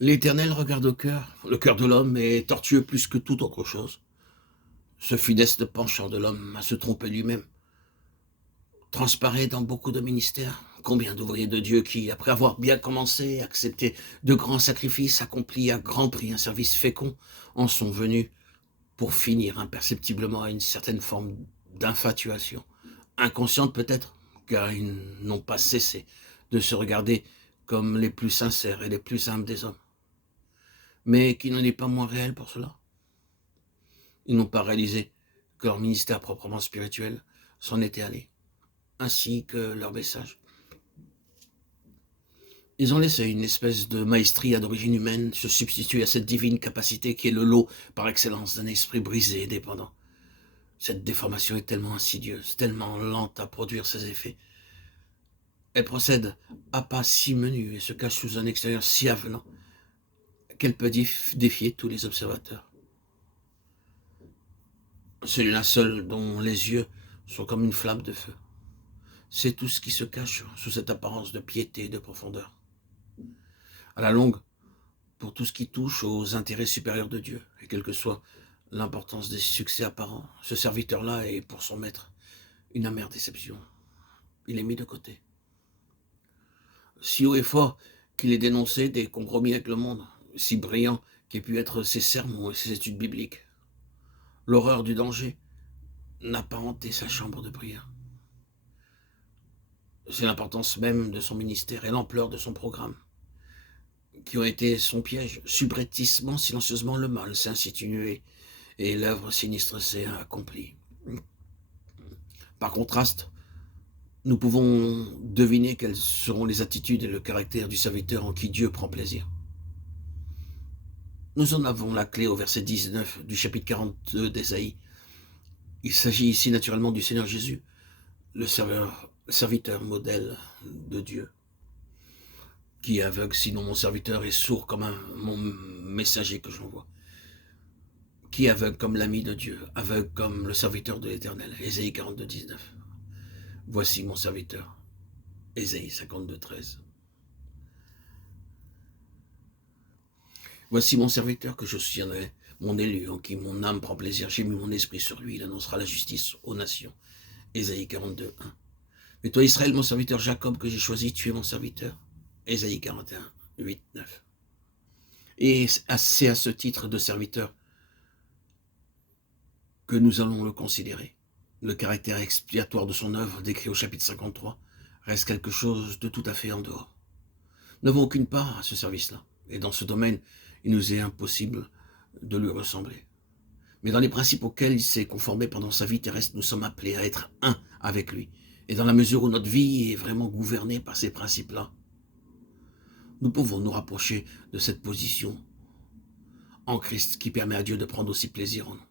L'Éternel regarde au cœur. Le cœur de l'homme est tortueux plus que toute autre chose. Ce funeste penchant de l'homme à se tromper lui-même transparaît dans beaucoup de ministères. Combien d'ouvriers de Dieu qui, après avoir bien commencé, accepté de grands sacrifices, accompli à grand prix un service fécond, en sont venus pour finir imperceptiblement à une certaine forme d'infatuation. Inconsciente peut-être, car ils n'ont pas cessé de se regarder comme les plus sincères et les plus humbles des hommes, mais qui n'en est pas moins réel pour cela. Ils n'ont pas réalisé que leur ministère proprement spirituel s'en était allé, ainsi que leur message. Ils ont laissé une espèce de maestria d'origine humaine se substituer à cette divine capacité qui est le lot par excellence d'un esprit brisé et dépendant. Cette déformation est tellement insidieuse, tellement lente à produire ses effets. Elle procède à pas si menus et se cache sous un extérieur si avenant qu'elle peut défier tous les observateurs. Celui-là seul dont les yeux sont comme une flamme de feu. C'est tout ce qui se cache sous cette apparence de piété et de profondeur. À la longue, pour tout ce qui touche aux intérêts supérieurs de Dieu, et quelle que soit l'importance des succès apparents, ce serviteur-là est pour son maître une amère déception. Il est mis de côté. Si haut et fort qu'il ait dénoncé des compromis avec le monde, si brillant qu'aient pu être ses sermons et ses études bibliques, l'horreur du danger n'a pas hanté sa chambre de prière. C'est l'importance même de son ministère et l'ampleur de son programme qui ont été son piège. Subrepticement, silencieusement, le mal s'est insinué et l'œuvre sinistre s'est accomplie. Par contraste, nous pouvons deviner quelles seront les attitudes et le caractère du serviteur en qui Dieu prend plaisir. Nous en avons la clé au verset 19 du chapitre 42 d'Ésaïe. Il s'agit ici naturellement du Seigneur Jésus, le serviteur modèle de Dieu, qui est aveugle, sinon mon serviteur est sourd comme mon messager que j'envoie, qui est aveugle comme l'ami de Dieu, aveugle comme le serviteur de l'Éternel. Ésaïe 42, 19. Voici mon serviteur. Ésaïe 52, 13. Voici mon serviteur que je soutiendrai, mon élu, en qui mon âme prend plaisir. J'ai mis mon esprit sur lui, il annoncera la justice aux nations. Ésaïe 42, 1. Mais toi, Israël, mon serviteur Jacob, que j'ai choisi, tu es mon serviteur. Ésaïe 41, 8, 9. Et c'est à ce titre de serviteur que nous allons le considérer. Le caractère expiatoire de son œuvre, décrit au chapitre 53, reste quelque chose de tout à fait en dehors. Nous n'avons aucune part à ce service-là. Et dans ce domaine, il nous est impossible de lui ressembler. Mais dans les principes auxquels il s'est conformé pendant sa vie terrestre, nous sommes appelés à être un avec lui. Et dans la mesure où notre vie est vraiment gouvernée par ces principes-là, nous pouvons nous rapprocher de cette position en Christ qui permet à Dieu de prendre aussi plaisir en nous.